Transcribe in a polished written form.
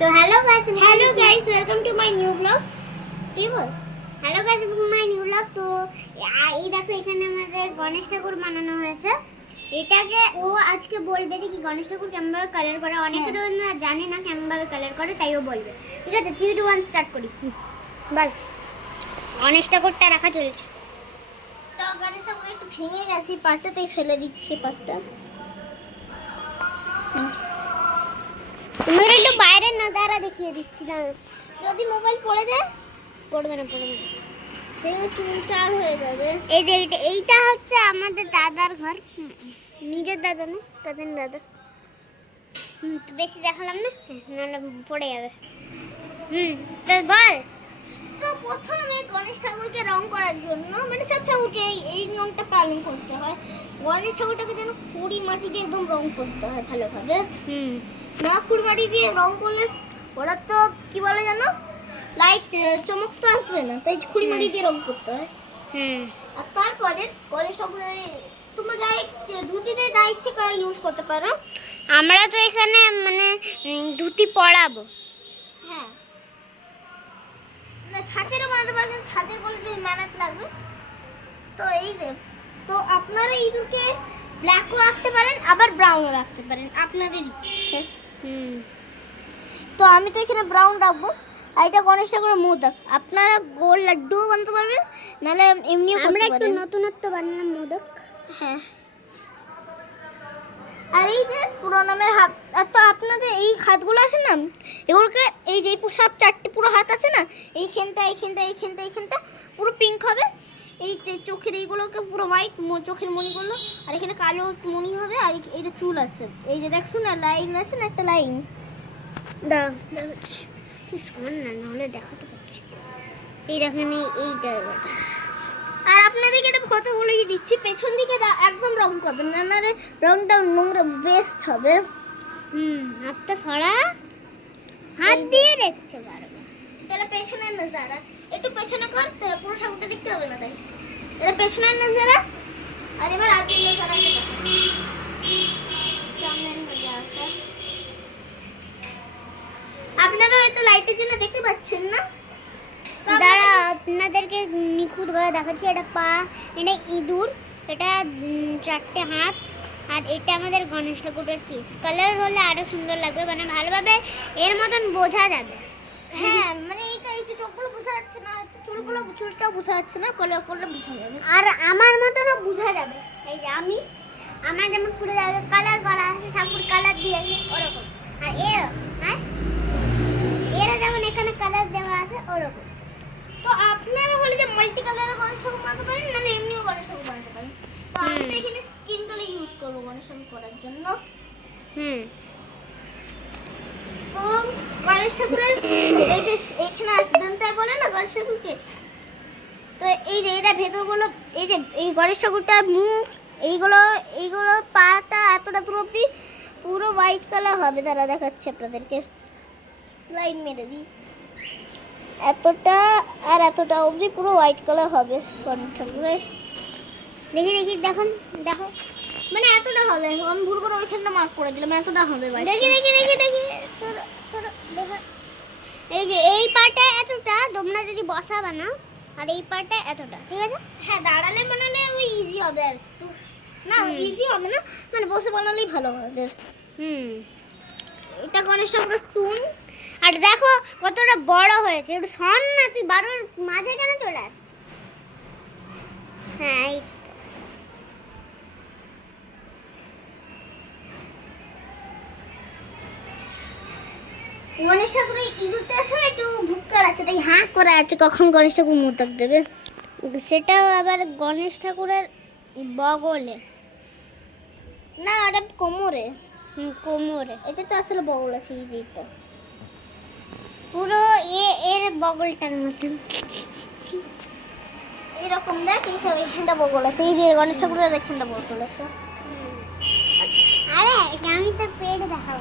তো hello guys welcome to my new blog. কি বল? Hello guys my new blog. তো এই দেখো এখানে আমাদের গণেশ ঠাকুর বানানো হয়েছে। এটাকে ও আজকে বলবে যে কি গণেশ ঠাকুর কেমন ভাবে কালার করে। অনেকে তো জানে না কেমন ভাবে কালার করে, তাই ও বলবে। ঠিক আছে, 3 2 1 স্টার্ট করি। বল। গণেশ ঠাকুরটা রাখা চলছে। তো গণেশ ঠাকুর একটু ভেঙে গেছে, পাটটাতেই ফেলে দিচ্ছি পাটটা। তুমি একটু বাইরে না দাঁড়া, দেখিয়ে দিচ্ছি। দাঁড়া, যদি মোবাইল পড়ে যায় পড়বে না। ভেঙে চুনচার হয়ে যাবে। এই যে এইটা হচ্ছে আমাদের দাদার ঘর। নিজের দাদা না, তাদের দাদা। তো বেশি দেখালাম না, নাহলে পড়ে যাবে। তো বল। তো প্রথমে গণেশ ঠাকুরকে রং করার জন্য মানে সব ঠাকুরকে এই নিয়মটা পালন করতে হয়। গণেশ ঠাকুরটাকে যেন খড়ি মাটি দিয়ে একদম রং করতে হয় ভালোভাবে। না খড়ি মাটি দিয়ে রং করলে ওরা তো কি বলে জানো, লাইট চমক তো আসবে না, তাই খড়ি মাটি দিয়ে রং করতে হয়। আর তারপরে গণেশ ঠাকুরের তোমরা যাই ধুতিতে যা ইচ্ছে করে ইউজ করতে পারো। আমরা তো এখানে মানে ধুতি পরাবো। হ্যাঁ, না ছাঁচেরও বানাতে পারেন, ছাঁচের বলে একটু মেহনত লাগবে। তো এই যে, তো আপনারা ইঁদুরকে ব্ল্যাকও রাখতে পারেন, আবার ব্রাউনও রাখতে পারেন, আপনাদের ইচ্ছে। তো আমি তো এখানে ব্রাউন রাখবো। আর এটা গণেশ ঠাকুরের মোদক, আপনারা গোল লাড্ডুও বানাতে পারবেন, নাহলে এমনিও করতে আমরা পারেন। একটু নতুনত্ব বানালাম মোদক। হ্যাঁ, আর এই যে পুরো নামের হাত, আর তো আপনাদের এই হাতগুলো আছে না, এগুলোকে এই যে সব 4টে পুরো হাত আছে না, এইখানটা এইখানটা এইখানটা এইখানটা পুরো পিঙ্ক হবে। এই যে চোখের এইগুলোকে পুরো হোয়াইট, চোখের মণিগুলো, আর এখানে কালো মণি হবে। আর এই যে চুল আছে, এই যে দেখুন না লাইন আছে না, একটা লাইন। তুই শোন না, নাহলে দেখাতে পারছি। এই দেখেন এইটা। আর আপনাদেরকে একটা কথা বলে দিচ্ছি, পেছন দিকে একদম রং করবেন না, নাহলে রংটা নোংরা ওয়েস্ট হবে। হাতটা সরা, হাত দিয়ে দেখতে পারবে। তাহলে পেছনের নজারা একটু পেছনে কর, তো পুরো ঠাকুরটা দেখতে হবে না, তাই এটা পেছনের নজারা। আর এবার আগের নজারা, সামনের নজারাটা আপনারা হয়তো লাইটের জন্য দেখতে পাচ্ছেন না। দাঁড়া, আপনাদেরকে নিখুঁতভাবে দেখাচ্ছি। এটা পা, এটা ইঁদুর, এটা 4টে হাত, আর এটা আমাদের গণেশ ঠাকুরের পিস। কালার হলে আরো সুন্দর লাগবে, মানে ভালোভাবে এর মতন বোঝা যাবে। হ্যাঁ, মানে এইটা এই যে চোখগুলো বোঝা যাচ্ছে না, চুলটাও বোঝা যাচ্ছে না, কলে করলে বোঝা যাবে। আর আমার মতনও বোঝা যাবে। এই যে আমার যেমন পুরো জায়গায় কালার করা আছে, ঠাকুর কালার দিয়েছে ওরকম। আর এরা যেমন এখানে কালার দেওয়া আছে ওরকম। তো আপনারা বলে যে মাল্টি কালারের গণেশ ঠাকুর বানাতে পারেন, নাহলে এমনিও গণেশ ঠাকুর বানাতে পারেন। তো আমি তো এখানে স্কিন কালার ইউজ করবো গণেশ ঠাকুর করার জন্য। তো গণেশ ঠাকুরের এই যে এখানে দন্তায় বলে না গণেশ ঠাকুরকে, তো এই যে এটা ভেতরগুলো, এই যে এই গণেশ ঠাকুরটার মুখ, এইগুলো পাটা এতটা দূর অব্দি পুরো হোয়াইট কালার হবে। তারা দেখাচ্ছে আপনাদেরকে, লাইন মেরে দিই, এতটা আর এতটা অবধি পুরো হোয়াইট কালার হবে গণেশ ঠাকুরের। দেখো, মানে এতটা হবে, আমি ভুল করে ওইখানটা মার্ক করে দিলাম, এতটা হবে। দেখি এই যে এই পাটা এতটা, তোমরা যদি বসা বানাও, আর এই পাটা এতটা, ঠিক আছে? হ্যাঁ, দাঁড়ালে বানালে ওই ইজি হবে, আর না ইজি হবে না, মানে বসে বানালেই ভালো হবে। এটা গণেশ ঠাকুরের চুন। আর দেখো কতটা বড় হয়েছে। একটু শোন না, তুই বারবার মাঝে কেন চলে আসছিস? হ্যাঁ, এই গণেশ ঠাকুরের ইঁদুরটা আছে না, একটু ভুক্কার আছে, তাই হাঁ করে আছে, কখন গণেশ ঠাকুর মোদক দেবে। সেটাও আবার গণেশ ঠাকুরের বগলে না, ওটা কোমরে। কোমরে। এটা তো আসলে বগল আছে, এই যে এটা পুরো এর বগলটার মতন এরকম দেখ, এখানটা বগল আছে, এই যে গণেশ ঠাকুরের এখানটা বগল আছে। আরে আমি তো পেট দেখাবো।